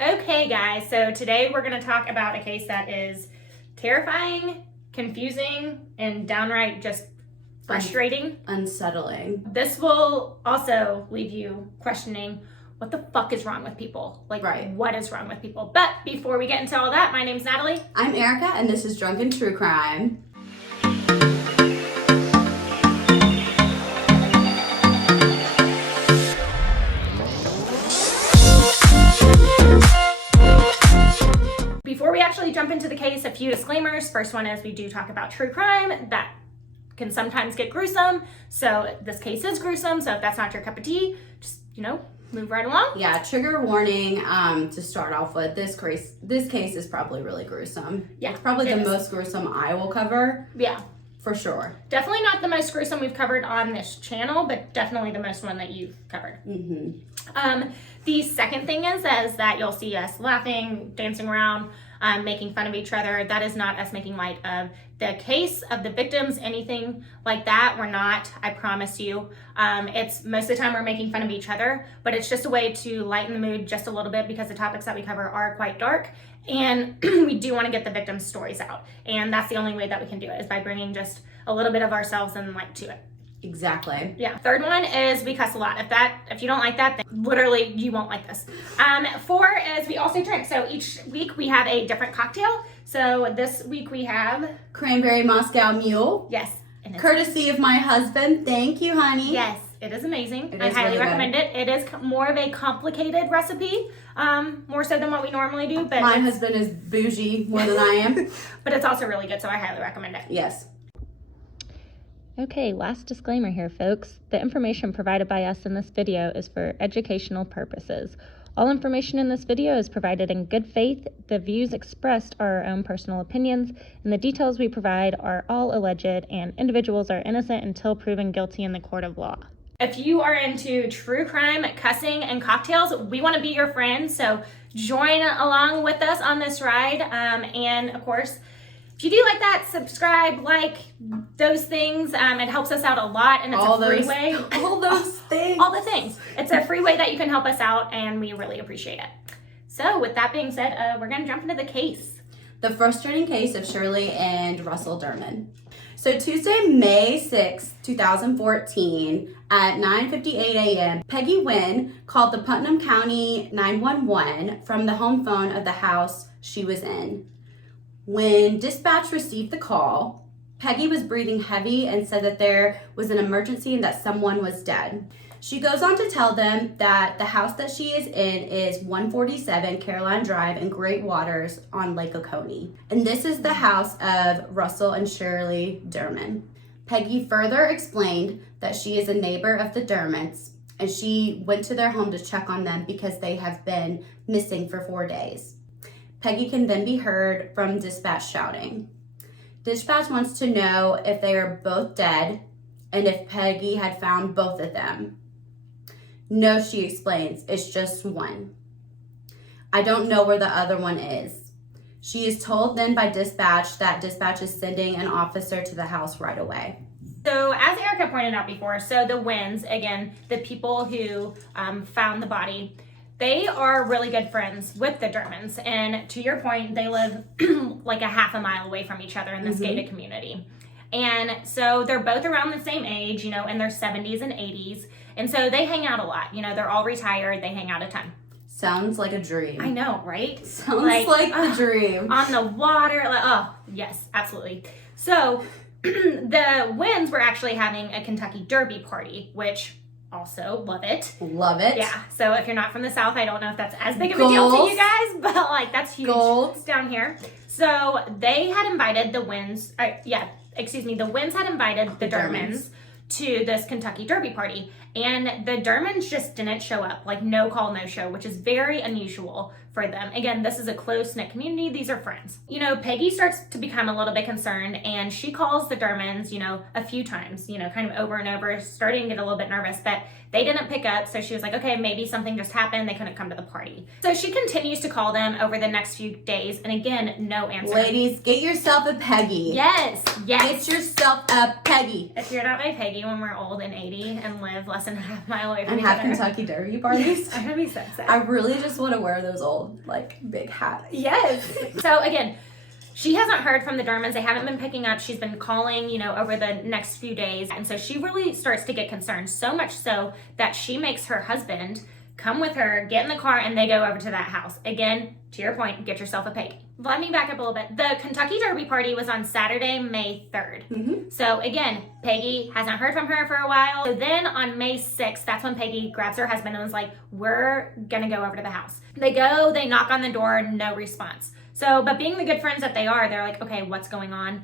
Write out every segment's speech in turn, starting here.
Okay guys, so today we're going to talk about a case that is terrifying, confusing, and downright just frustrating. Unsettling. This will also leave you questioning what the fuck is wrong with people? What is wrong with people? But before we get into all that, my name's Natalie. I'm Erika, and this is Drunken True Crime. Before we actually jump into the case, a few disclaimers. First one is we do talk about true crime. That can sometimes get gruesome. So this case is gruesome. So if that's not your cup of tea, just, move right along. Yeah, trigger warning to start off with. This case is probably really gruesome. Yeah, it's probably the most gruesome I will cover. Yeah. For sure. Definitely not the most gruesome we've covered on this channel, but definitely the most one that you've covered. Mm-hmm. The second thing is that you'll see us laughing, dancing around, making fun of each other. That is not us making light of the case of the victims, anything like that. We're not, I promise you. It's most of the time we're making fun of each other, but it's just a way to lighten the mood just a little bit because the topics that we cover are quite dark. And we do want to get the victims' stories out. And that's the only way that we can do it, is by bringing just a little bit of ourselves and light to it. Exactly. Yeah. Third one is we cuss a lot. If you don't like that, then literally you won't like this. 4 is we also drink. So each week we have a different cocktail. So this week we have Cranberry Moscow Mule. Yes. Courtesy of my husband. Thank you, honey. Yes. It is amazing. I is highly really recommend it. It is more of a complicated recipe, more so than what we normally do. But my husband is bougie more than I am. But it's also really good, so I highly recommend it. Yes. Okay, last disclaimer here, folks. The information provided by us in this video is for educational purposes. All information in this video is provided in good faith. The views expressed are our own personal opinions, and the details we provide are all alleged, and individuals are innocent until proven guilty in the court of law. If you are into true crime, cussing, and cocktails, we want to be your friend, so join along with us on this ride. And of course, if you do like that, subscribe, like those things. It helps us out a lot, and it's a free way. All those things. All the things. It's a free way that you can help us out, and we really appreciate it. So with that being said, we're going to jump into the case. The frustrating case of Shirley and Russell Dermond. So Tuesday, May 6, 2014, at 9:58 a.m., Peggy Wynn called the Putnam County 911 from the home phone of the house she was in. When dispatch received the call, Peggy was breathing heavy and said that there was an emergency and that someone was dead. She goes on to tell them that the house that she is in is 147 Caroline Drive in Great Waters on Lake Oconee. And this is the house of Russell and Shirley Dermond. Peggy further explained that she is a neighbor of the Dermonds, and she went to their home to check on them because they have been missing for 4 days. Peggy can then be heard from dispatch shouting. Dispatch wants to know if they are both dead and if Peggy had found both of them. No, she explains, it's just one. I don't know where the other one is. She is told then by dispatch that dispatch is sending an officer to the house right away. So as Erika pointed out before, so the Wynns, again, the people who found the body, they are really good friends with the Dermonds. And to your point, they live like a half a mile away from each other in this gated community. And so they're both around the same age, in their 70s and 80s. And so they hang out a lot. They're all retired. They hang out a ton. Sounds like a dream. I know, right? Sounds like the dream. On the water. Oh, yes, absolutely. So the Wynns were actually having a Kentucky Derby party, which also love it. Love it. Yeah. So if you're not from the South, I don't know if that's as big of a deal to you guys, but that's huge down here. So they had invited the Wynns, the Wynns had invited the Dermonds to this Kentucky Derby party. And the Dermonds just didn't show up, no call, no show, which is very unusual for them. Again, this is a close-knit community. These are friends. Peggy starts to become a little bit concerned, and she calls the Dermonds, a few times, kind of over and over, starting to get a little bit nervous. But They didn't pick up, so she was like, okay, maybe something just happened. They couldn't come to the party. So she continues to call them over the next few days, and again, no answer. Ladies, get yourself a Peggy. Yes. Get yourself a Peggy. If you're not my Peggy when we're old and 80 and live less than a half mile away from And each have other. Kentucky Derby parties. I'm gonna be so sad. I really just want to wear those old, like, big hats. Yes. So again, she hasn't heard from the Dermonds. They haven't been picking up. She's been calling, over the next few days. And so she really starts to get concerned, so much so that she makes her husband come with her, get in the car, and they go over to that house. Again, to your point, get yourself a Peggy. Let me back up a little bit. The Kentucky Derby party was on Saturday, May 3rd. Mm-hmm. So again, Peggy hasn't heard from her for a while. So then on May 6th, that's when Peggy grabs her husband and was like, we're gonna go over to the house. They go, they knock on the door, no response. So, but being the good friends that they are, they're like, okay, what's going on?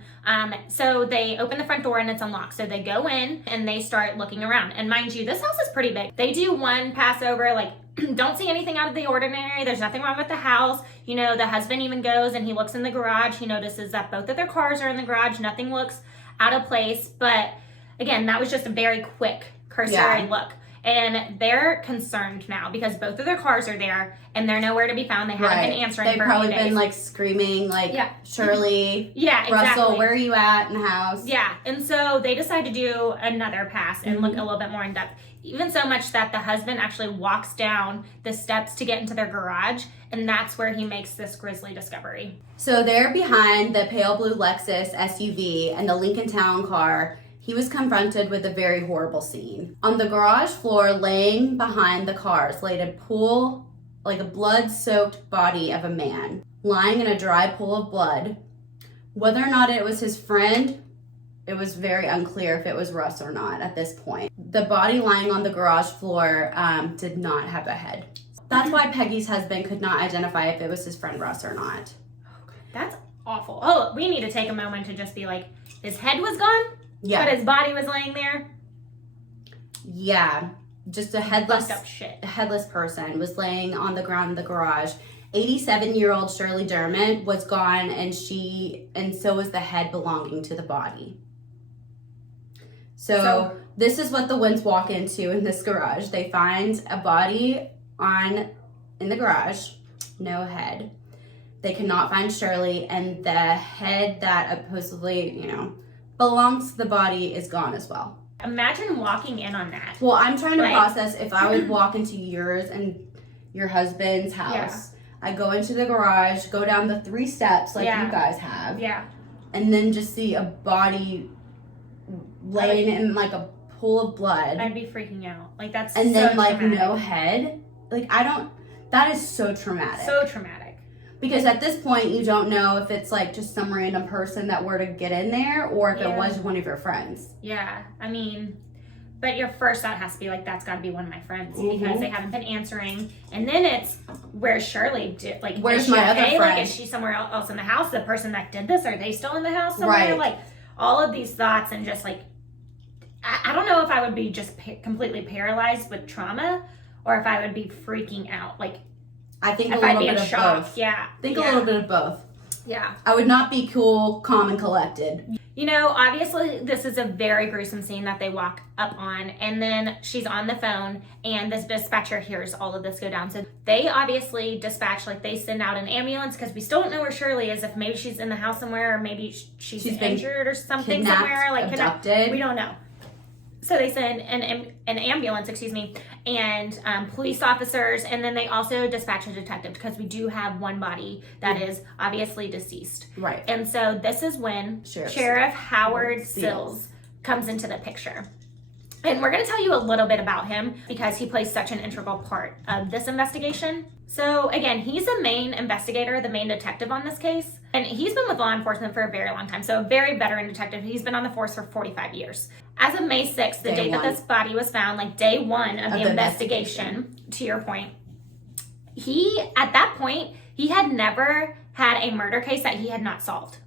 So they open the front door and it's unlocked. So they go in and they start looking around. And mind you, this house is pretty big. They do one pass over, like, don't see anything out of the ordinary. There's nothing wrong with the house. The husband even goes and he looks in the garage. He notices that both of their cars are in the garage. Nothing looks out of place. But again, that was just a very quick cursory look. And they're concerned now because both of their cars are there and they're nowhere to be found. They haven't been answering They've for a probably few days. been like screaming, like, Shirley, yeah, exactly. Russell, where are you at in the house? Yeah, and so they decide to do another pass and look a little bit more in depth. Even so much that the husband actually walks down the steps to get into their garage, and that's where he makes this grisly discovery. So they're behind the pale blue Lexus SUV and the Lincoln Town car. He was confronted with a very horrible scene. On the garage floor, laying behind the cars, laid a pool, like a blood-soaked body of a man, lying in a dry pool of blood. Whether or not it was his friend, it was very unclear if it was Russ or not at this point. The body lying on the garage floor did not have a head. That's why Peggy's husband could not identify if it was his friend Russ or not. That's awful. Oh, we need to take a moment to just be like, his head was gone? Yeah. But his body was laying there? Yeah. Just a Fucked up shit. headless person was laying on the ground in the garage. 87-year-old Shirley Dermond was gone, and so was the head belonging to the body. So this is what the Wins walk into in this garage. They find a body in the garage, no head. They cannot find Shirley, and the head that supposedly, belongs to the body is gone as well. Imagine walking in on that. Well, I'm trying to process if I would walk into yours and your husband's house. Yeah. I go into the garage, go down the 3 steps like you guys have. Yeah. And then just see a body laying in like a pool of blood. I'd be freaking out. Like, that's and so then like traumatic. no head. Like, that is so traumatic. So traumatic. Because at this point, you don't know if it's like just some random person that were to get in there or if it was one of your friends. Yeah, I mean, but your first thought has to be like, that's got to be one of my friends because they haven't been answering. And then it's, where's Shirley? Where's my other friend? Like, is she somewhere else in the house? The person that did this, are they still in the house somewhere? Right. Like, all of these thoughts and just like, I don't know if I would be just completely paralyzed with trauma or if I would be freaking out. Like, I think if a little I'd be bit in of shock. both. Yeah. I think a little bit of both. Yeah. I would not be cool, calm, and collected. Obviously this is a very gruesome scene that they walk up on, and then she's on the phone and this dispatcher hears all of this go down. So they obviously dispatch, like they send out an ambulance because we still don't know where Shirley is, if maybe she's in the house somewhere or maybe she's injured or something somewhere. Like abducted. We don't know. So they send an ambulance, and police officers, and then they also dispatch a detective because we do have one body that is obviously deceased. Right. And so this is when Sheriff Howard Sills comes into the picture. And we're going to tell you a little bit about him because he plays such an integral part of this investigation. So again, he's the main investigator, the main detective on this case. And he's been with law enforcement for a very long time. So a very veteran detective. He's been on the force for 45 years. As of May 6th, the date that this body was found, like day one of the investigation, to your point, at that point, he had never had a murder case that he had not solved.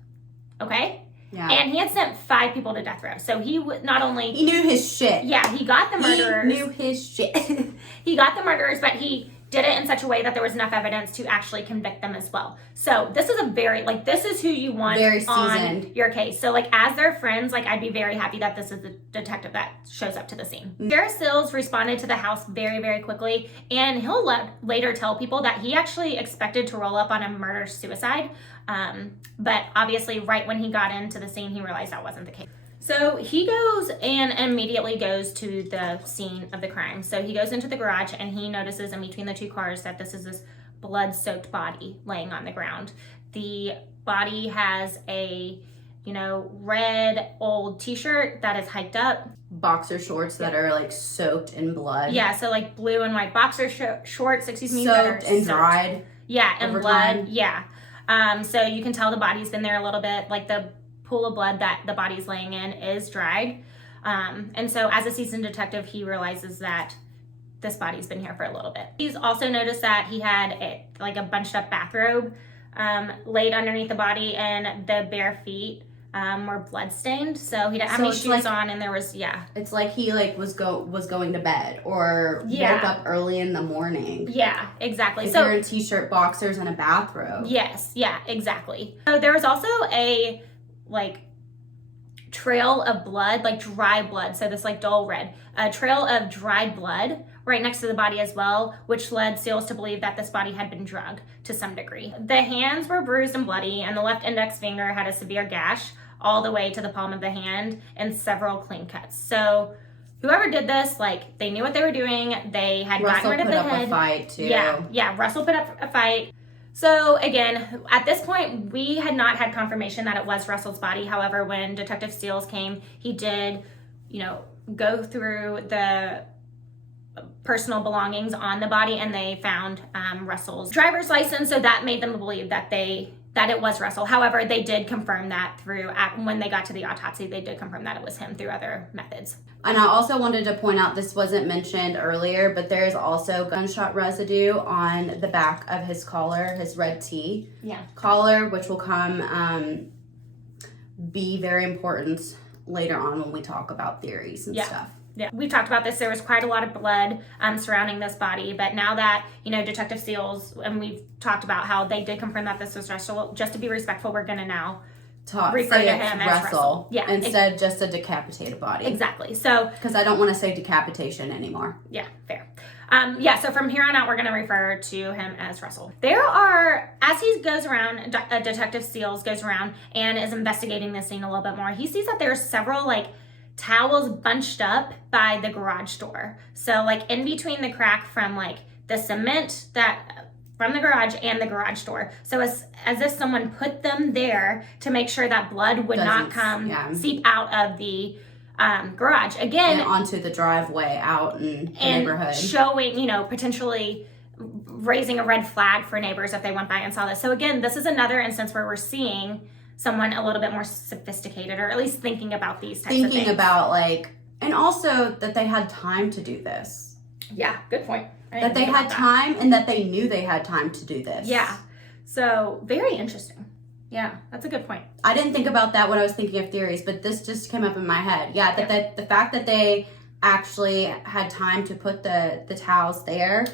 Okay? Yeah. And he had sent 5 people to death row. So he not only... He knew his shit. Yeah, he got the murderers. He knew his shit. He got the murderers, but he did it in such a way that there was enough evidence to actually convict them as well. So this is a very, like, this is who you want Very on seasoned. your case. So, like, as their friends, like, I'd be very happy that this is the detective that shows up to the scene. Sheriff Sills responded to the house very, very quickly, and he'll later tell people that he actually expected to roll up on a murder-suicide, but obviously right when he got into the scene, he realized that wasn't the case. So he goes and immediately goes to the scene of the crime. So he goes into the garage and he notices in between the two cars that this is this blood-soaked body laying on the ground. The body has a, you know, red old t-shirt that is hiked up. Boxer shorts that are like soaked in blood. Yeah, so like blue and white boxer shorts, excuse me. that are Soaked and dried. Yeah, and over blood. time. Yeah. So you can tell the body's been there a little bit. Like the pool of blood that the body's laying in is dried. And so as a seasoned detective, he realizes that this body's been here for a little bit. He's also noticed that he had a bunched up bathrobe laid underneath the body, and the bare feet were blood stained. So he didn't have any shoes on, and there was, It's like he was going to bed or woke up early in the morning. Yeah, exactly. If so you're in t-shirt, boxers, and a bathrobe. Yes, yeah, exactly. So there was also a trail of blood, like dry blood, so this like dull red, a trail of dried blood right next to the body as well, which led Seals to believe that this body had been drugged to some degree. The hands were bruised and bloody, and the left index finger had a severe gash all the way to the palm of the hand and several clean cuts. So whoever did this, like, they knew what they were doing. They had gotten rid of the head. Russell put up a fight too. Yeah, Russell put up a fight. So again, at this point, we had not had confirmation that it was Russell's body. However, when Detective Seals came, he did, go through the personal belongings on the body, and they found Russell's driver's license. So that made them believe that it was Russell. However, they did confirm that when they got to the autopsy, they did confirm that it was him through other methods. And I also wanted to point out, this wasn't mentioned earlier, but there's also gunshot residue on the back of his collar, his red T collar, which will be very important later on when we talk about theories and stuff. Yeah, we talked about this. There was quite a lot of blood surrounding this body, but now that, Detective Seals, and we've talked about how they did confirm that this was Russell, just to be respectful, we're going to now refer to him as Russell. Yeah, instead just a decapitated body. Exactly. So, because I don't want to say decapitation anymore. Yeah, fair. So from here on out, we're going to refer to him as Russell. There are, as he goes around, Detective Seals goes around and is investigating this scene a little bit more, he sees that there's several, towels bunched up by the garage door. So, in between the crack from, the cement from the garage and the garage door. So as if someone put them there to make sure that blood would not seep out of the garage. Again, and onto the driveway out in the neighborhood. Showing, potentially raising a red flag for neighbors if they went by and saw this. So again, this is another instance where we're seeing someone a little bit more sophisticated, or at least thinking about these types of things. Thinking about, and also that they had time to do this. Yeah, good point. That they had time, and that they knew they had time to do this. Yeah. So, very interesting. Yeah, that's a good point. I didn't think about that when I was thinking of theories, but this just came up in my head. Yeah, that the fact that they actually had time to put the towels there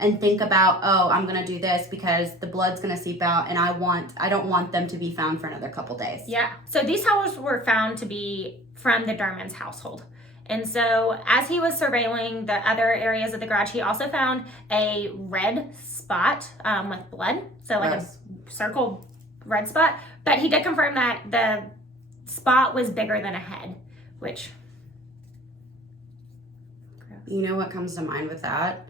and think about, I'm going to do this because the blood's going to seep out, and I don't want them to be found for another couple days. Yeah. So, these towels were found to be from the Dermond's household. And so as he was surveilling the other areas of the garage, he also found a red spot with blood. So a circle red spot. But he did confirm that the spot was bigger than a head, which... Gross. You know what comes to mind with that?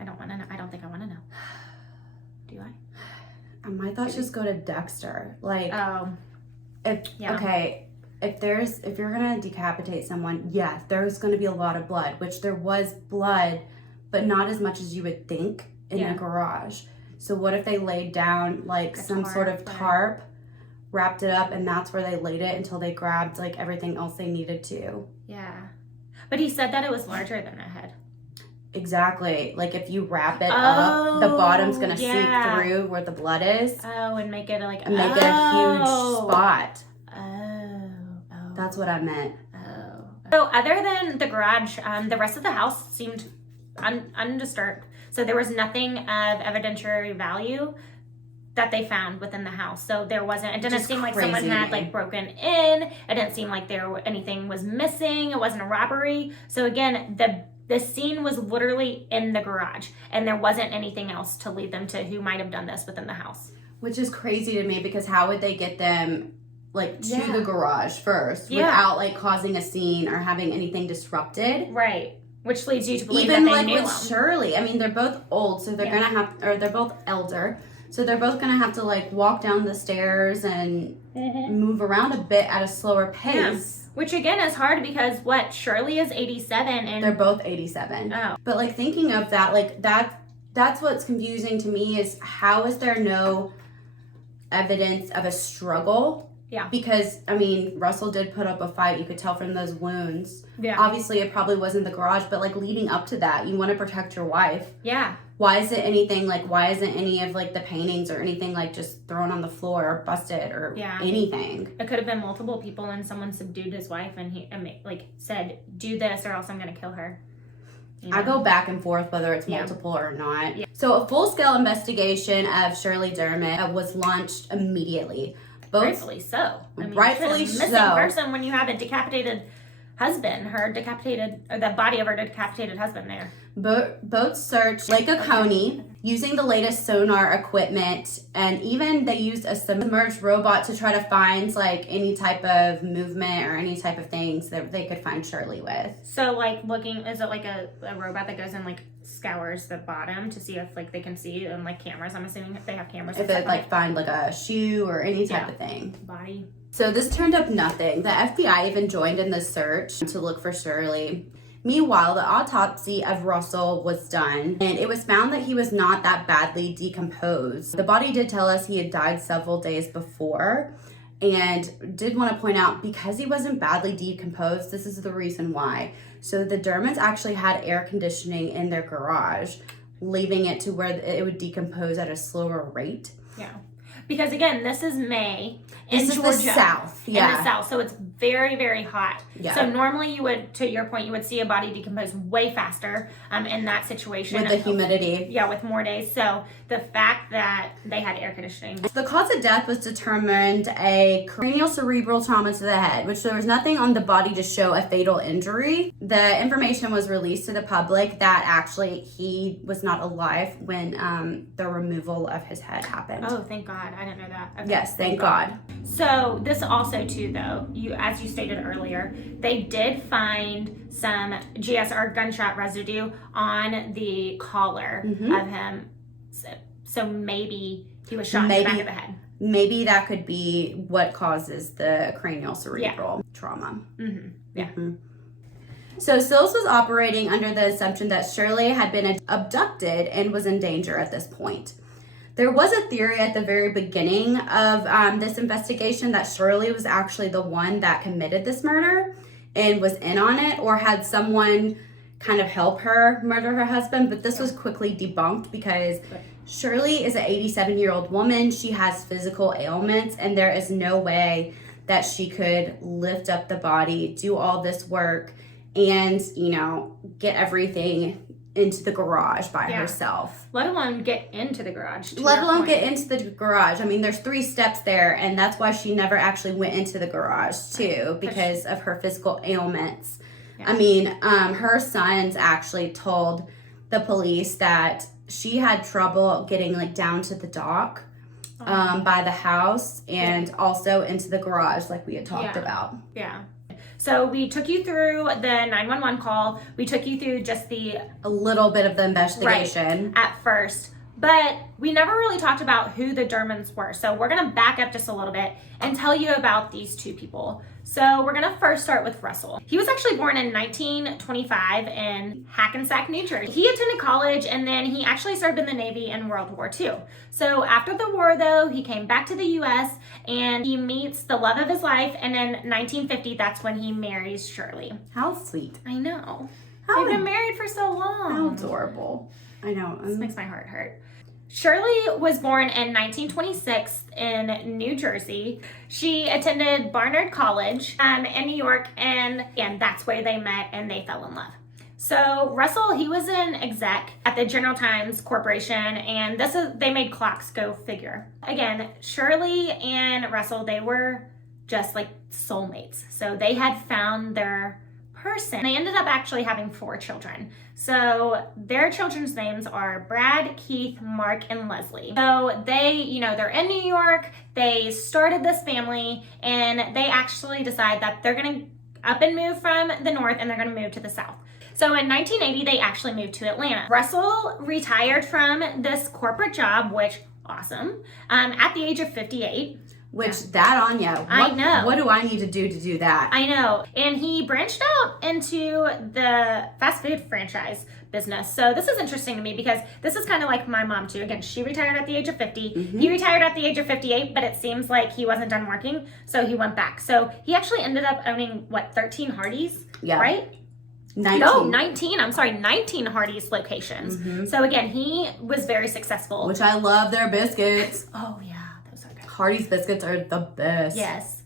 I don't want to know. I don't think I want to know. Do I? My thoughts just go to Dexter. If you're gonna decapitate someone, yes, there's gonna be a lot of blood, which there was blood, but not as much as you would think in the garage. So what if they laid down some sort of tarp, wrapped it up, and that's where they laid it until they grabbed everything else they needed to? Yeah. But he said that it was larger than a head. Exactly. If you wrap it up, the bottom's gonna seep through where the blood is. Oh, and make it a huge spot. That's what I meant. Oh. So other than the garage, the rest of the house seemed undisturbed. So there was nothing of evidentiary value that they found within the house. So there wasn't, it didn't seem like someone had like broken in. It didn't seem like anything was missing. It wasn't a robbery. So again, the scene was literally in the garage, and there wasn't anything else to lead them to who might have done this within the house. Which is crazy to me, because how would they get them like to the garage first without like causing a scene or having anything disrupted? Right. Which leads you to believe even that they like knew with him. Shirley, I mean, they're both old, so they're gonna have, or they're both elder, so they're both gonna have to like walk down the stairs and move around a bit at a slower pace. Yeah. Which again is hard because Shirley is 87 and they're both 87. Oh. But like thinking of that, like that's what's confusing to me, is how is there no evidence of a struggle? Yeah. Because, I mean, Russell did put up a fight. You could tell from those wounds. Yeah. Obviously, it probably wasn't the garage, but, like, leading up to that, you want to protect your wife. Yeah. Why isn't any of, like, the paintings or anything, like, just thrown on the floor or busted or anything? It could have been multiple people, and someone subdued his wife, and he, like, said, do this or else I'm going to kill her. You know? I go back and forth whether it's multiple or not. Yeah. So, a full-scale investigation of Shirley Dermond was launched immediately. Rightfully so. I mean, rightfully a missing person when you have a decapitated husband, or the body of her decapitated husband there. Boats searched Lake Oconee using the latest sonar equipment, and even they used a submerged robot to try to find like any type of movement or any type of things that they could find Shirley with. So like is it like a robot that goes and like scours the bottom to see if like they can see, and like cameras, I'm assuming if they have cameras. If it like find like a shoe or any type of thing. Body. So this turned up nothing. The FBI even joined in the search to look for Shirley. Meanwhile, the autopsy of Russell was done, and it was found that he was not that badly decomposed. The body did tell us he had died several days before, and did want to point out, because he wasn't badly decomposed, this is the reason why. So the Dermonds actually had air conditioning in their garage, leaving it to where it would decompose at a slower rate. Yeah. Because again, this is May in Georgia. This is the South. Yeah. In the South. So it's very, very hot. Yeah. So normally you would, to your point, you would see a body decompose way faster in that situation. With the humidity. Yeah, with more days. So the fact that they had air conditioning. The cause of death was determined a cranial cerebral trauma to the head, which there was nothing on the body to show a fatal injury. The information was released to the public that actually he was not alive when the removal of his head happened. Oh, thank God. I didn't know that. Okay. Yes, thank God. So this also too, though, as you stated earlier, they did find some GS or gunshot residue on the collar of him. So maybe he was shot in the back of the head. Maybe that could be what causes the cranial cerebral trauma. Yeah. So Sills was operating under the assumption that Shirley had been abducted and was in danger at this point. There was a theory at the very beginning of this investigation that Shirley was actually the one that committed this murder and was in on it, or had someone kind of help her murder her husband, but this was quickly debunked because Shirley is an 87-year-old woman. She has physical ailments, and there is no way that she could lift up the body, do all this work, and, get everything into the garage by herself. Let alone get into the garage. Let alone get into the garage. I mean, there's 3 steps there, and that's why she never actually went into the garage, too, because of her physical ailments. Yeah. I mean, her sons actually told the police that she had trouble getting, down to the dock by the house, and also into the garage, like we had talked about. Yeah. So we took you through the 911 call. We took you through just a little bit of the investigation at first, but we never really talked about who the Dermonds were. So we're going to back up just a little bit and tell you about these 2 people. So we're going to first start with Russell. He was actually born in 1925 in Hackensack, New Jersey. He attended college, and then he actually served in the Navy in World War II. So after the war, though, he came back to the U.S. and he meets the love of his life, and in 1950, that's when he marries Shirley. How sweet. I know. They've been married for so long. How adorable. I know. This makes my heart hurt. Shirley was born in 1926 in New Jersey. She attended Barnard College in New York, and that's where they met and they fell in love. So Russell, he was an exec at the General Times Corporation, and they made clocks, go figure. Again, Shirley and Russell, they were just like soulmates. So they had found their person. They ended up actually having 4 children. So their children's names are Brad, Keith, Mark, and Leslie. So they, they're in New York. They started this family, and they actually decide that they're going to up and move from the north, and they're going to move to the south. So in 1980, they actually moved to Atlanta. Russell retired from this corporate job, which awesome, at the age of 58. Which, that on ya. I know. What do I need to do that? I know. And he branched out into the fast food franchise business. So this is interesting to me because this is kind of like my mom too. Again, she retired at the age of 50. Mm-hmm. He retired at the age of 58, but it seems like he wasn't done working, so he went back. So he actually ended up owning, 13 Hardee's? Yeah. Right? 19. No, 19. I'm sorry, 19 Hardee's locations. Mm-hmm. So again, he was very successful. Which I love their biscuits. Oh, yeah. Those are good. Hardee's biscuits are the best. Yes.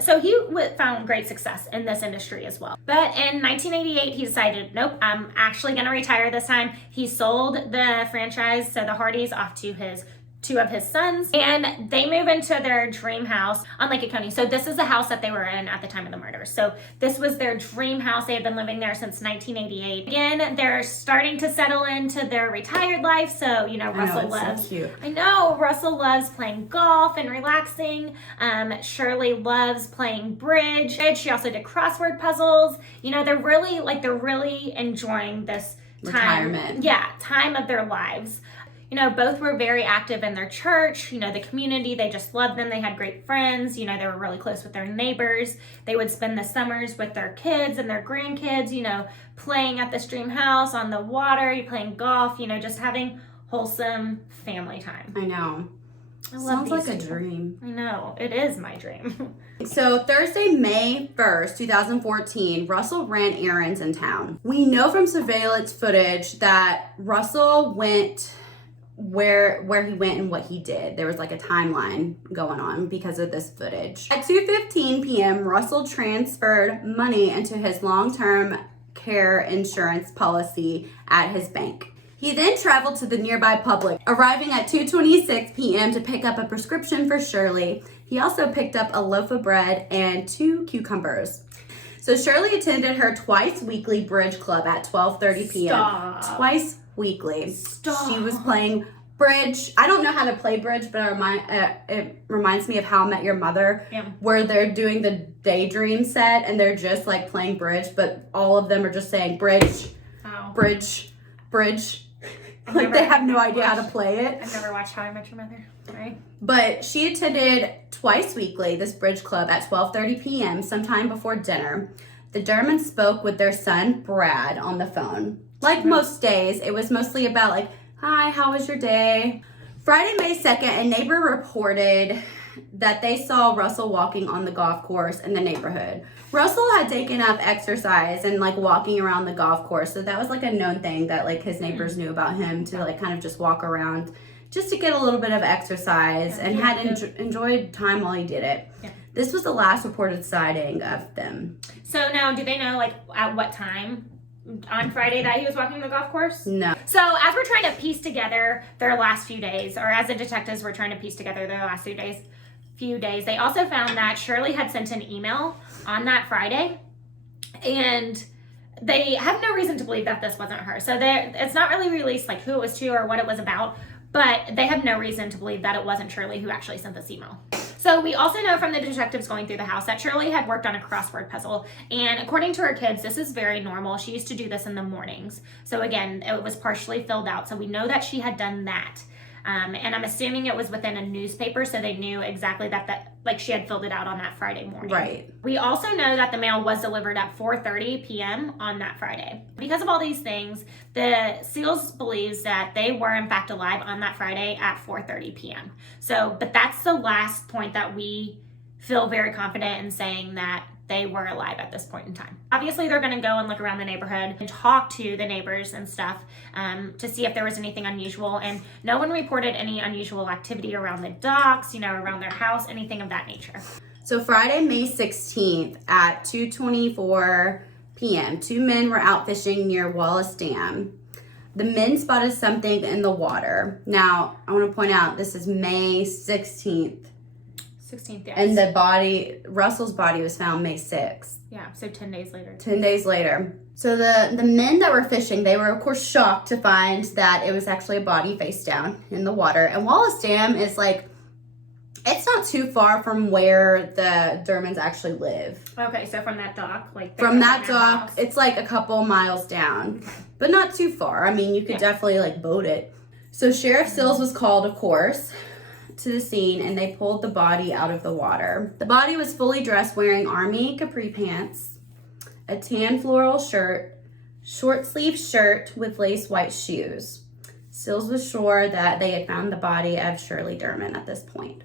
So he found great success in this industry as well. But in 1988, he decided, nope, I'm actually going to retire this time. He sold the franchise, so the Hardee's, off to 2 of his sons, and they move into their dream house on Lake Oconee. So this is the house that they were in at the time of the murder. So this was their dream house. They had been living there since 1988. Again, they're starting to settle into their retired life. So, Russell loves. So cute. I know, Russell loves playing golf and relaxing. Shirley loves playing bridge. She also did crossword puzzles. They're really enjoying this time. Retirement. Yeah, time of their lives. Both were very active in their church, the community. They just loved them. They had great friends. They were really close with their neighbors. They would spend the summers with their kids and their grandkids, playing at this dream house on the water, playing golf, just having wholesome family time. I know. Sounds like a dream. I know. It is my dream. So Thursday, May 1st, 2014, Russell ran errands in town. We know from surveillance footage that Russell went where he went and what he did. There was like a timeline going on because of this footage. At 2:15 p.m., Russell transferred money into his long-term care insurance policy at his bank. He then traveled to the nearby Publix, arriving at 2:26 p.m. to pick up a prescription for Shirley. He also picked up a loaf of bread and 2 cucumbers. So Shirley attended her twice weekly bridge club at 12:30 p.m. Stop. Twice weekly. Stop. She was playing bridge. I don't know how to play bridge, but it reminds me of How I Met Your Mother, where they're doing the daydream set and they're just like playing bridge, but all of them are just saying bridge, bridge, bridge. Like they have no idea how to play it. I've never watched How I Met Your Mother. Right? But she attended twice weekly this bridge club at 12:30 p.m. sometime before dinner. The Dermonds spoke with their son Brad on the phone. Like most days, it was mostly about like, hi, how was your day? Friday, May 2nd, a neighbor reported that they saw Russell walking on the golf course in the neighborhood. Russell had taken up exercise and like walking around the golf course. So that was like a known thing that like his neighbors knew about him, to like kind of just walk around just to get a little bit of exercise, and had enjoyed time while he did it. Yeah. This was the last reported sighting of them. So now, do they know like at what time on Friday that he was walking the golf course? No. So as we're trying to piece together their last few days, or as the detectives were trying to piece together their last few days, they also found that Shirley had sent an email on that Friday, and they have no reason to believe that this wasn't her. So it's not really released like who it was to or what it was about, but they have no reason to believe that it wasn't Shirley who actually sent this email. So we also know from the detectives going through the house that Shirley had worked on a crossword puzzle, and according to her kids, this is very normal. She used to do this in the mornings. So again, it was partially filled out. So we know that she had done that. And I'm assuming it was within a newspaper, so they knew exactly that like she had filled it out on that Friday morning. Right. We also know that the mail was delivered at 4:30 p.m. on that Friday. Because of all these things, the SEALs believes that they were in fact alive on that Friday at 4:30 p.m. So, but that's the last point that we feel very confident in saying that they were alive at this point in time. Obviously, they're going to go and look around the neighborhood and talk to the neighbors and stuff to see if there was anything unusual. And no one reported any unusual activity around the docks, around their house, anything of that nature. So Friday, May 16th at 2:24 p.m., 2 men were out fishing near Wallace Dam. The men spotted something in the water. Now, I want to point out this is May 16th. 16th, yes. And Russell's body was found May 6th. Yeah, so 10 days later. 10 days later. So the men that were fishing, they were of course shocked to find that it was actually a body face down in the water. And Wallace Dam is like, it's not too far from where the Dermonds actually live. Okay, so from that dock, like from that dock, it's like a couple miles down, but not too far. I mean, you could definitely like boat it. So Sheriff Sills was called, of course, to the scene, and they pulled the body out of the water. The body was fully dressed, wearing army capri pants, a tan floral shirt, short sleeve shirt with lace white shoes. Sills was sure that they had found the body of Shirley Dermond at this point.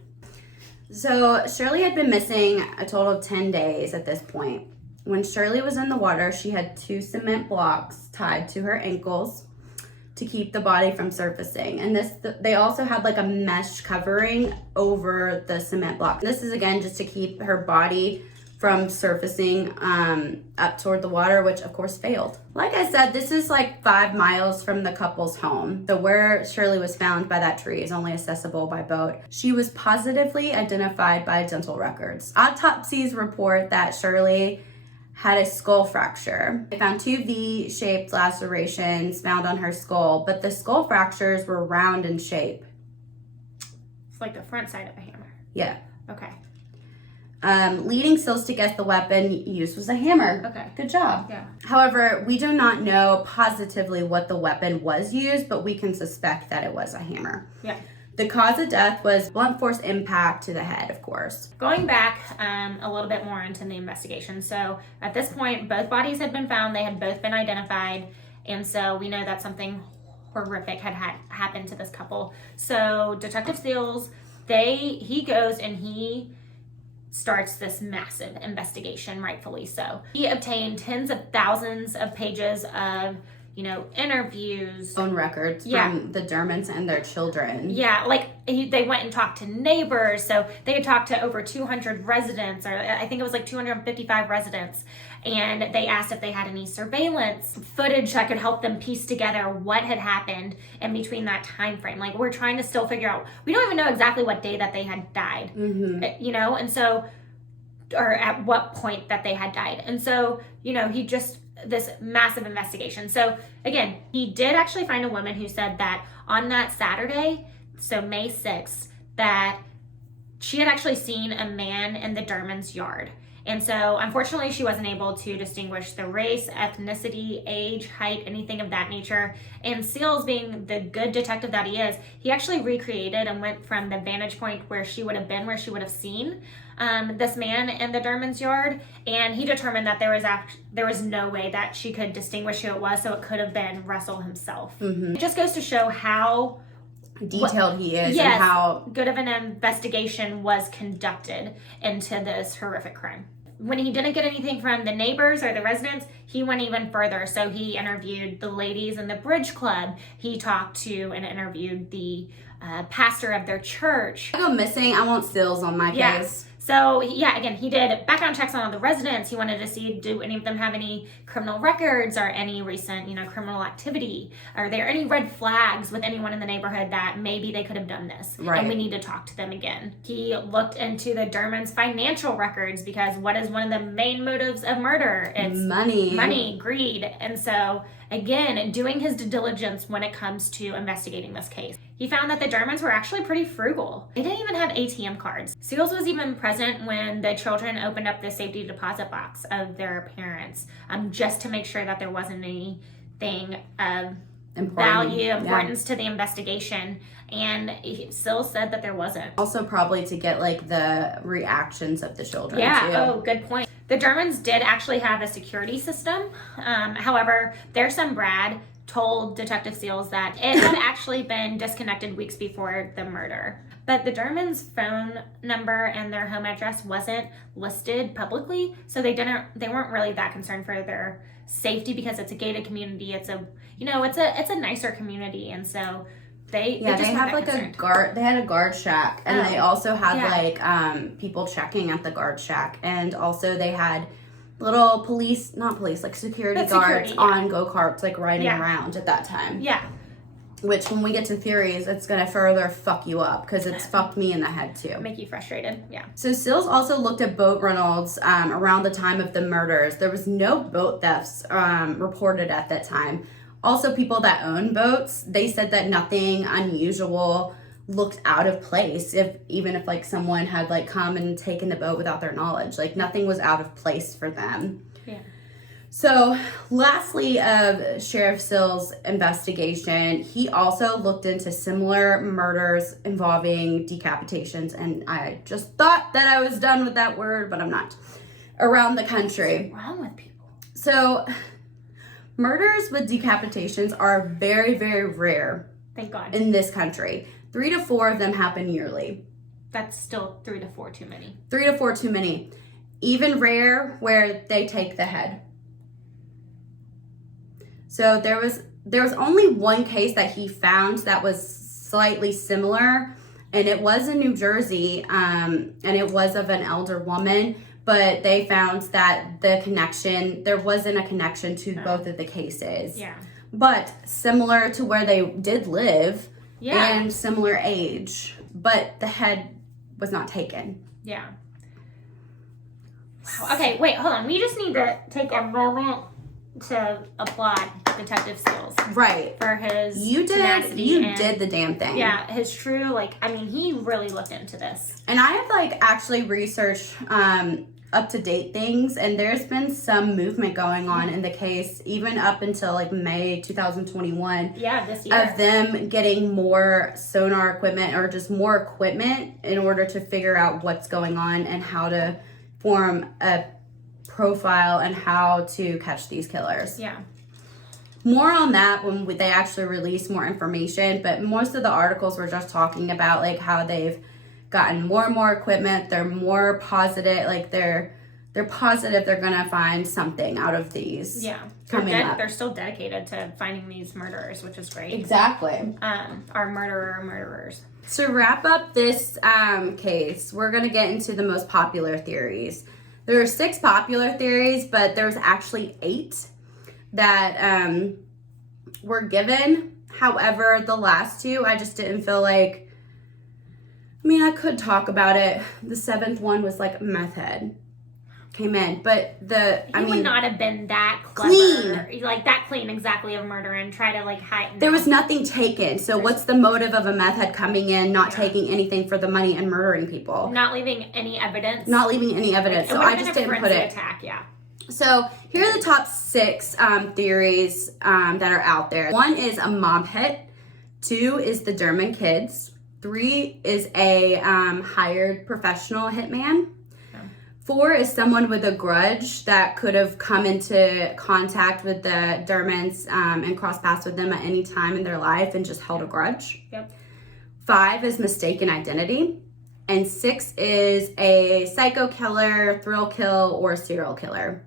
So Shirley had been missing a total of 10 days at this point. When Shirley was in the water, she had 2 cement blocks tied to her ankles to keep the body from surfacing. And they also had like a mesh covering over the cement block. This is again just to keep her body from surfacing up toward the water, which of course failed. Like I said, this is like 5 miles from the couple's home. So where Shirley was found by that tree is only accessible by boat. She was positively identified by dental records. Autopsies report that Shirley had a skull fracture. They found 2 V-shaped lacerations found on her skull, but the skull fractures were round in shape. It's like the front side of a hammer. Yeah. Okay. Leading Sills to guess the weapon used was a hammer. Okay. Good job. Yeah. However, we do not know positively what the weapon was used, but we can suspect that it was a hammer. Yeah. The cause of death was blunt force impact to the head, of course. Going back a little bit more into the investigation. So at this point, both bodies had been found. They had both been identified. And so we know that something horrific had happened to this couple. So Detective Sills, he goes and he starts this massive investigation, rightfully so. He obtained tens of thousands of pages of interviews, Phone records from the Dermonds and their children. Yeah, like they went and talked to neighbors. So they had talked to over 200 residents, or I think it was like 255 residents. And they asked if they had any surveillance footage that could help them piece together what had happened in between that time frame. Like, we're trying to still figure out, we don't even know exactly what day that they had died, and so, or at what point that they had died. And so, this massive investigation. So again, he did actually find a woman who said that on that Saturday, so May 6th, that she had actually seen a man in the Dermonds' yard. And so unfortunately she wasn't able to distinguish the race, ethnicity, age, height, anything of that nature. And Sills, being the good detective that he is, he actually recreated and went from the vantage point where she would have been, where she would have seen this man in the Dermonds' yard, and he determined that there was no way that she could distinguish who it was, so it could have been Russell himself. It just goes to show how detailed he is, and how good of an investigation was conducted into this horrific crime. When he didn't get anything from the neighbors or the residents, he went even further. So he interviewed the ladies in the bridge club. He talked to and interviewed the pastor of their church. If I go missing, I want Sills on my case. So again, he did background checks on all the residents. He wanted to see, do any of them have any criminal records or any recent, criminal activity? Are there any red flags with anyone in the neighborhood that maybe they could have done this? Right. And we need to talk to them again. He looked into the Dermonds' financial records, because what is one of the main motives of murder? It's money, greed. And so again, doing his due diligence when it comes to investigating this case. He found that the Dermonds were actually pretty frugal. They didn't even have ATM cards. Sills was even present when the children opened up the safety deposit box of their parents, just to make sure that there wasn't anything of importance to the investigation. And Sills said that there wasn't. Also probably to get like the reactions of the children too. Oh, good point. The Dermonds did actually have a security system. However, their son Brad told Detective Sills that it had actually been disconnected weeks before the murder. But the Dermonds' phone number and their home address wasn't listed publicly, so they weren't really that concerned for their safety, because it's a gated community. It's a nicer community, and so they have like concerned. a guard. They had a guard shack, and they also had like people checking at the guard shack, and also they had little police, not police, like security But guards security, yeah. on go-karts, like riding Yeah. around at that time. Yeah. Which, when we get to theories, it's gonna further fuck you up because it's fucked me in the head too. Make you frustrated. Yeah. So Sills also looked at boat rentals around the time of the murders. There was no boat thefts reported at that time. Also, people that own boats, they said that nothing unusual looked out of place, even if like someone had like come and taken the boat without their knowledge. Like nothing was out of place for them. Yeah. So, lastly, of Sheriff Sills' investigation, he also looked into similar murders involving decapitations, and I just thought that I was done with that word, but I'm not, around the country. What's wrong with people? So, murders with decapitations are very, very rare Thank God. in this country. 3 to 4 of them happen yearly. That's still 3 to 4 too many. 3 to 4 too many. Even rare where they take the head. So there was only one case that he found that was slightly similar, and it was in New Jersey, and it was of an elder woman, but they found that there wasn't a connection to both of the cases. Yeah. But similar to where they did live, Yeah. and similar age, but the head was not taken. Yeah. Wow. Okay, wait, hold on. We just need to take a moment to applaud Detective Sills Right. for his You tenacity and, did the damn thing. Yeah, his true, like, I mean, he really looked into this. And I have like actually researched up to date things, and there's been some movement going on in the case even up until like May 2021 Yeah, this year. of them getting more sonar equipment or just more equipment in order to figure out what's going on and how to form a profile and how to catch these killers. Yeah. More on that when they actually release more information, but most of the articles were just talking about like how they've gotten more and more equipment. They're more positive, like they're positive they're gonna find something out of these. Yeah. Coming up. They're still dedicated to finding these murderers, which is great. Exactly. Our murderers. To wrap up this case, we're gonna get into the most popular theories. There are 6 popular theories, but there's actually 8 that were given. However, the last 2, I just didn't feel like, I mean, I could talk about it. The 7th one was like meth head came in, but He would not have been that clever, clean. like that clean exactly of murder and try to like hide. There was nothing taken. So what's the motive of a meth head coming in, not taking anything for the money and murdering people? Not leaving any evidence. Not leaving any evidence. It So would I have just been a didn't put frenzy it. attack, yeah. So here are the top 6 theories that are out there. 1 is a mob hit. 2 is the Dermond kids. 3 is a hired professional hitman. 4 is someone with a grudge that could have come into contact with the Dermonds and crossed paths with them at any time in their life and just held a grudge. Yep. 5 is mistaken identity. And 6 is a psycho killer, thrill kill, or serial killer.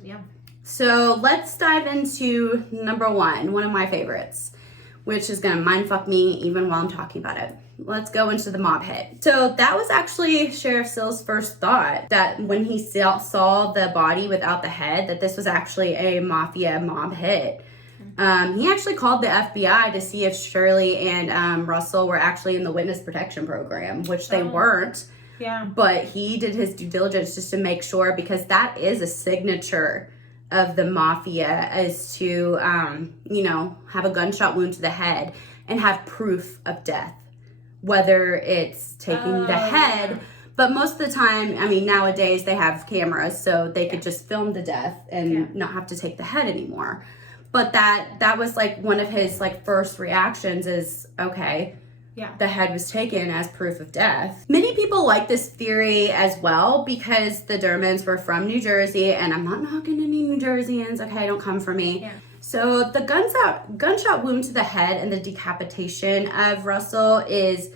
Yeah. So let's dive into number 1 of my favorites, which is gonna mindfuck me even while I'm talking about it. Let's go into the mob hit. So that was actually Sheriff Sills' first thought, that when he saw the body without the head, that this was actually a mafia mob hit. He actually called the FBI to see if Shirley and Russell were actually in the witness protection program, which they weren't. Yeah. But he did his due diligence just to make sure, because that is a signature of the mafia, is to, have a gunshot wound to the head and have proof of death, whether it's taking the head. Yeah. But most of the time, I mean, nowadays they have cameras, so they could just film the death and not have to take the head anymore. But that was like one of his like first reactions is, okay, the head was taken as proof of death. Many people like this theory as well because the Dermonds were from New Jersey, and I'm not knocking any New Jerseyans, okay, don't come for me. Yeah. So the gunshot wound to the head and the decapitation of Russell is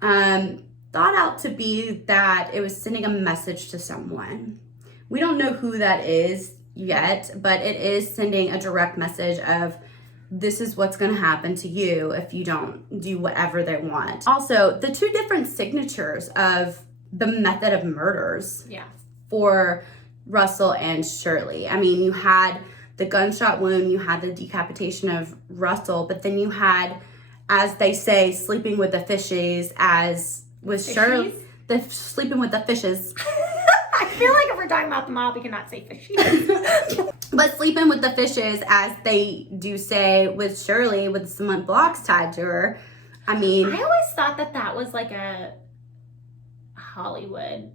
thought out to be that it was sending a message to someone. We don't know who that is yet, but it is sending a direct message of, this is what's going to happen to you if you don't do whatever they want. Also, the 2 different signatures of the method of murders for Russell and Shirley. I mean, you had the gunshot wound, you had the decapitation of Russell, but then you had, as they say, sleeping with the fishes, as with Shirley, sleeping with the fishes. I feel like if we're talking about the mob, we cannot say fishies. But sleeping with the fishes, as they do say with Shirley, with cement blocks tied to her. I mean, I always thought that was like a Hollywood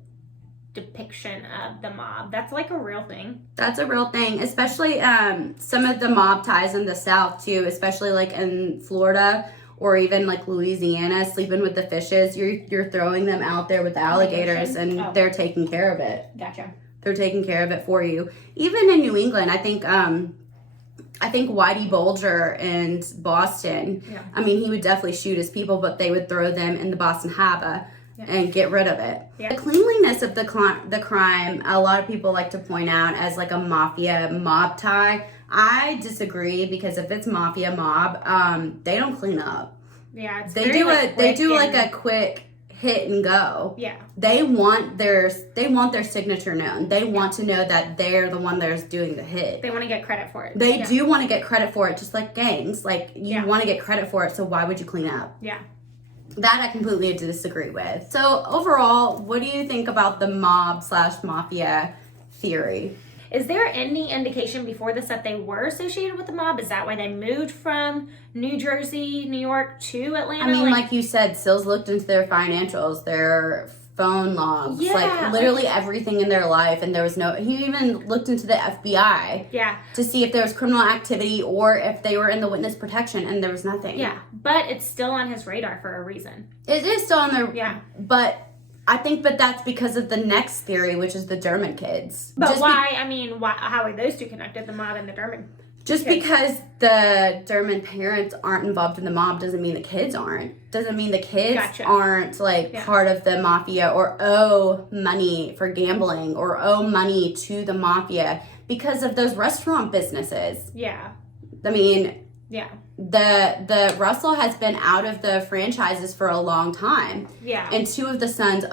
depiction of the mob. That's like a real thing. That's a real thing, especially some of the mob ties in the South too, especially like in Florida or even like Louisiana, sleeping with the fishes. You're throwing them out there with the alligators, and they're taking care of it. Gotcha. They're taking care of it for you. Even in New England, I think Whitey Bulger in Boston. Yeah. I mean, he would definitely shoot his people, but they would throw them in the Boston Harbor. Yeah. And get rid of it. Yeah. The cleanliness of the crime, a lot of people like to point out as like a mafia mob tie. I disagree, because if it's mafia mob, they don't clean up. Yeah, it's they do like a quick hit and go. Yeah. They want their signature known. They want to know that they're the one that's doing the hit. They want to get credit for it. They do want to get credit for it, just like gangs. Like, you want to get credit for it, so why would you clean up? Yeah. That I completely disagree with. So overall, what do you think about the mob/mafia theory? Is there any indication before this that they were associated with the mob? Is that why they moved from New Jersey, New York to Atlanta? I mean, like you said, Sills looked into their financials, their phone logs, like literally everything in their life, and there was he even looked into the FBI to see if there was criminal activity or if they were in the witness protection, and there was nothing. Yeah, but it's still on his radar for a reason. It is still on there, but I think that's because of the next theory, which is the Dermond kids. But why? How are those two connected, the mob and the Dermond? Just because the Dermond parents aren't involved in the mob doesn't mean the kids aren't. Doesn't mean the kids aren't part of the mafia or owe money for gambling or owe money to the mafia because of those restaurant businesses. Yeah. I mean, the Russell has been out of the franchises for a long time. Yeah. And two of the sons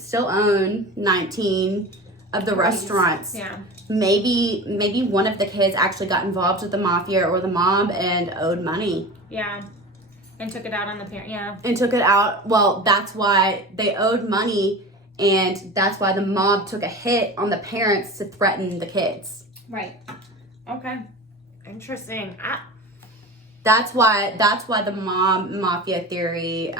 still own 19 of the restaurants. Yeah. Maybe one of the kids actually got involved with the mafia or the mob and owed money. Yeah. And took it out on the parent. Yeah. And took it out. Well, that's why they owed money, and that's why the mob took a hit on the parents to threaten the kids. Right. Okay. Interesting. That's why the mafia theory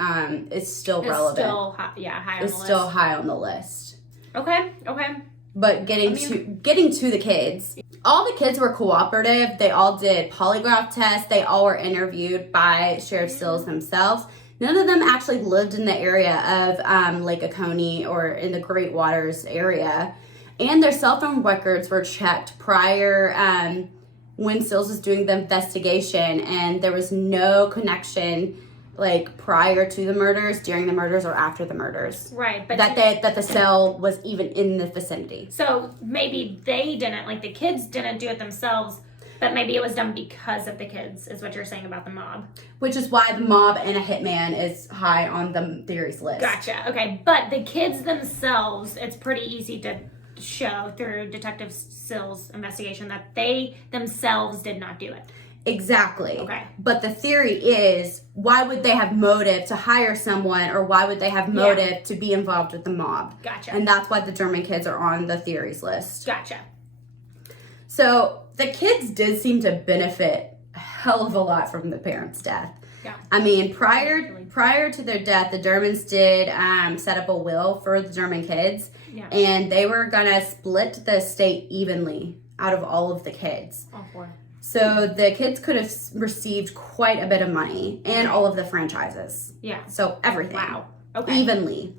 is still relevant. Still high on the list. It's still high on the list. Okay. But getting to the kids, all the kids were cooperative. They all did polygraph tests. They all were interviewed by Sheriff Sills themselves. None of them actually lived in the area of Lake Oconee or in the Great Waters area. And their cell phone records were checked prior when Sills was doing the investigation, and there was no connection prior to the murders, during the murders, or after the murders. Right, but that the cell was even in the vicinity. So maybe they didn't, the kids didn't do it themselves, but maybe it was done because of the kids, is what you're saying about the mob. Which is why the mob and a hitman is high on the theories list. Gotcha. Okay, but the kids themselves, it's pretty easy to show through Detective Sills' investigation that they themselves did not do it. Exactly. Okay. But the theory is, why would they have motive to hire someone, or why would they have motive to be involved with the mob? Gotcha. And that's why the Dermond kids are on the theories list. Gotcha. So the kids did seem to benefit a hell of a lot from the parents' death. Yeah. I mean, prior to their death, the Dermonds did set up a will for the Dermond kids, and they were gonna split the estate evenly out of all of the kids. All four. So the kids could have received quite a bit of money and all of the franchises. Yeah. So everything. Wow. Okay. Evenly.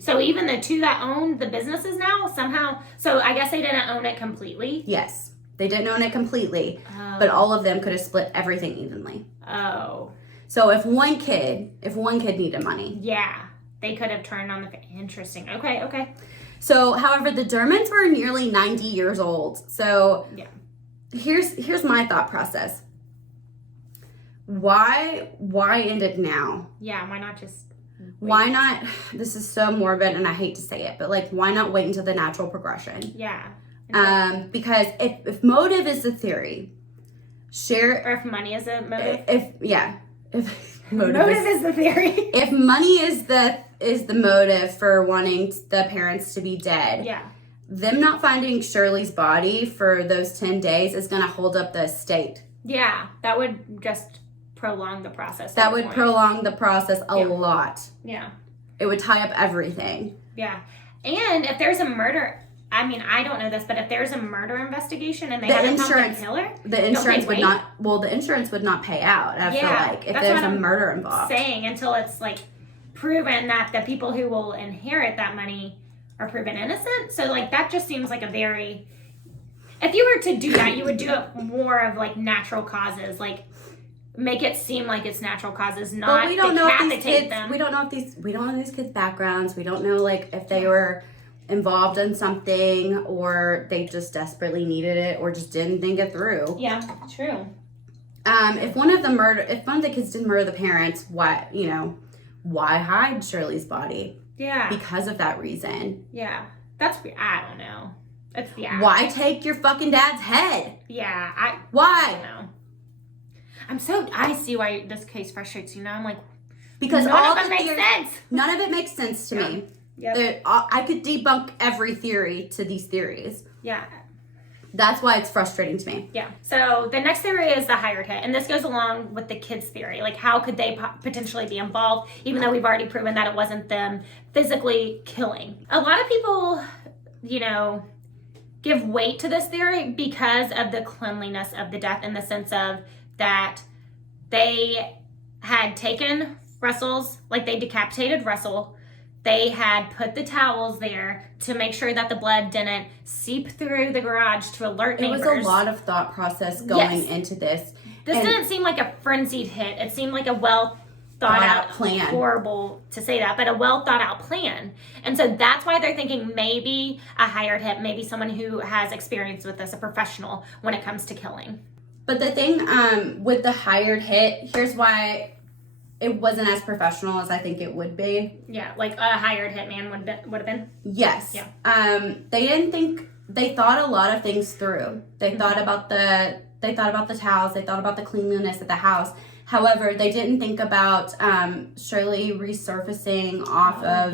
So even the two that owned the businesses now somehow. So I guess they didn't own it completely. Yes, they didn't own it completely, but all of them could have split everything evenly. Oh. So if one kid needed money. Yeah, they could have turned on the. Interesting. Okay. So, however, the Dermonds were nearly 90 years old. So. Yeah. Here's my thought process. Why end it now? Yeah, why not just Why not, this is so morbid and I hate to say it, but like, why not wait until the natural progression? Yeah. Because if motive is the theory, or if money is a motive. If motive is the theory. If money is the motive for wanting the parents to be dead. Yeah. Them not finding Shirley's body for those 10 days is going to hold up the estate. Yeah, that would just prolong the process. That would prolong the process a lot. Yeah. It would tie up everything. Yeah. And if there's a murder, I mean, I don't know this, but if there's a murder investigation and they haven't found the killer, the insurance would not. Well, the insurance would not pay out. I feel like if there's a murder involved. Saying until it's like proven that the people who will inherit that money are proven innocent. So like that just seems like a very. If you were to do that, you would do it more of like natural causes, like make it seem like it's natural causes, not but we don't know if these kids. Them. We don't know these kids' backgrounds. We don't know like if they were involved in something or they just desperately needed it or just didn't think it through. Yeah, true. If one of the kids didn't murder the parents, why hide Shirley's body? Yeah. Because of that reason. Yeah. That's I don't know. Why take your fucking dad's head? Yeah, why? I don't know. I see why this case frustrates you now. I'm like, because none of it makes sense. None of it makes sense to me. Yep. I could debunk every theory to these theories. Yeah. That's why it's frustrating to me. Yeah. So the next theory is the hired hit. And this goes along with the kids' theory. Like, how could they potentially be involved, even though we've already proven that it wasn't them physically killing? A lot of people, give weight to this theory because of the cleanliness of the death, in the sense of that they had taken they decapitated Russell. They had put the towels there to make sure that the blood didn't seep through the garage to alert neighbors. It was a lot of thought process going into this. This didn't seem like a frenzied hit. It seemed like a well thought out plan. Horrible to say that, but a well thought out plan. And so that's why they're thinking maybe a hired hit, maybe someone who has experience with this, a professional when it comes to killing. But the thing with the hired hit, here's why it wasn't as professional as I think it would be. Yeah, like a hired hitman would have been. Yes. Yeah. They thought a lot of things through. They thought about the towels. They thought about the cleanliness of the house. However, they didn't think about Shirley resurfacing off of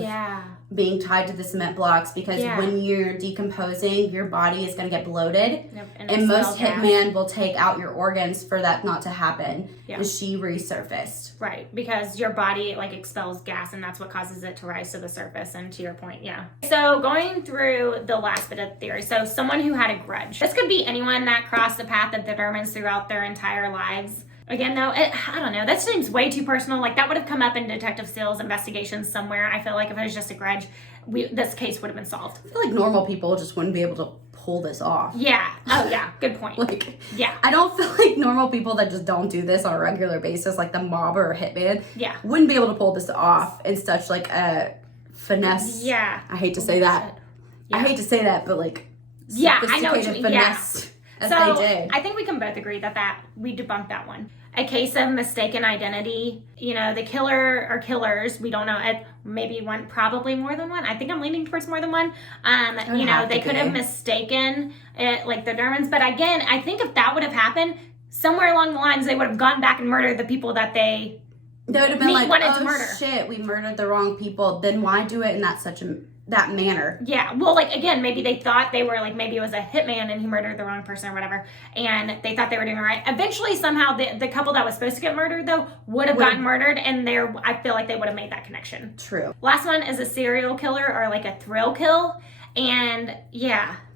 being tied to the cement blocks, because when you're decomposing, your body is going to get bloated. Yep. And most hitmen will take out your organs for that not to happen. Yeah. And she resurfaced. Right, because your body expels gas, and that's what causes it to rise to the surface. And to your point, So going through the last bit of theory, so someone who had a grudge. This could be anyone that crossed the path of the Dermonds throughout their entire lives. Again, though, I don't know. That seems way too personal. That would have come up in Detective Steele's investigations somewhere. I feel like if it was just a grudge, this case would have been solved. I feel like normal people just wouldn't be able to pull this off. Yeah. Oh, yeah. Good point. I don't feel like normal people that just don't do this on a regular basis, like the mob or a hitman, wouldn't be able to pull this off in such a finesse. Yeah. I hate to say that. Yeah. I hate to say that, but I know what you mean. Finesse. So I think we can both agree that we debunked that one. A case of mistaken identity. The killer or killers, we don't know. Maybe one, probably more than one. I think I'm leaning towards more than one. They could have mistaken it, like the Dermonds. But again, I think if that would have happened, somewhere along the lines, they would have gone back and murdered the people that they would have been wanted to murder. Shit, we murdered the wrong people. Then why do it in that manner? Yeah, well, again, maybe they thought they were maybe it was a hitman and he murdered the wrong person or whatever, and they thought they were doing it right. Eventually, somehow, the couple that was supposed to get murdered, though, would have gotten murdered, and I feel like they would have made that connection. True. Last one is a serial killer or a thrill kill, and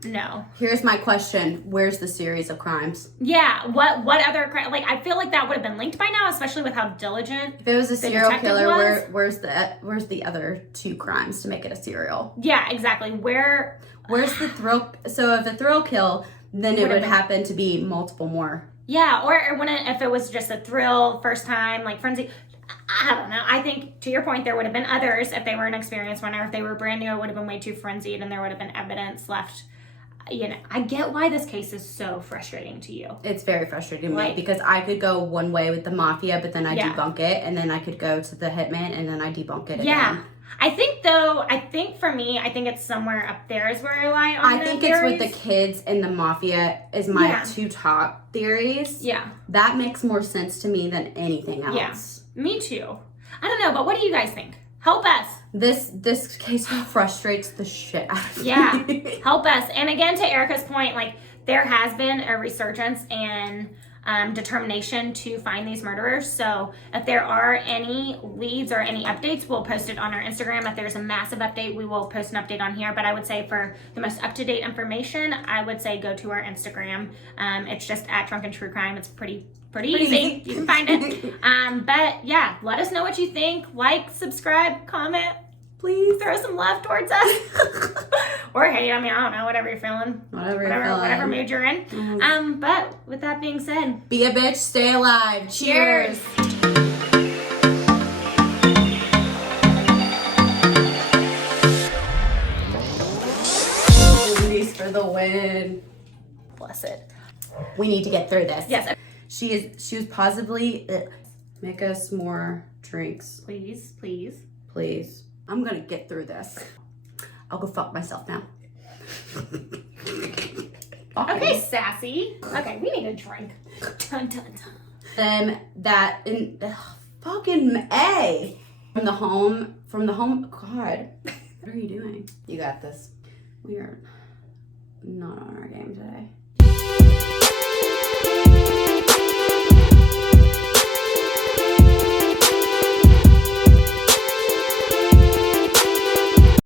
no. Here's my question. Where's the series of crimes? Yeah, what other crime? I feel like that would have been linked by now, especially with how diligent. If it was a serial killer, where's the other two crimes to make it a serial? Yeah, exactly. Where's the thrill? So if a thrill kill, then it would happen to be multiple more. Yeah, or if it was just a thrill first time, frenzy. I don't know. I think, to your point, there would have been others if they were an experienced one, or if they were brand new, it would have been way too frenzied and there would have been evidence left. you know, I get why this case is so frustrating to you. It's very frustrating to me Like- because I could go one way with the mafia, but then I Yeah. debunk it, and then I could go to the hitman, and then I debunk it Yeah. again. I think for me, I think it's somewhere up there is where I lie on I the think theories. it's with the kids and the mafia is my Yeah. 2 top theories. Yeah. That makes more sense to me than anything else. Yeah. Me too. I don't know, but what do you guys think? Help us. This case frustrates the shit out of Yeah. me. Help us. And again, to Erika's point, like there has been a resurgence in determination to find these murderers. So if there are any leads or any updates, we'll post it on our Instagram. If there's a massive update, we will post an update on here. But I would say for the most up-to-date information, I would say go to our Instagram. It's just at Drunken True Crime. It's pretty easy. You can find it. But yeah, let us know what you think. Like, subscribe, comment. Please. Throw some love towards us. Or hate, I mean, I don't know, whatever you're feeling. Whatever mood you're in. But with that being said, Be a bitch, stay alive. Cheers. Ladies for the win. bless it. We need to get through this. Yes, She was positively make us more drinks, please. please. I'm gonna get through this. I'll go fuck myself now. Okay, sassy. Okay, we need a drink. Dun, dun, dun. That in fucking A from the home. God, what are you doing? You got this. We are not on our game today.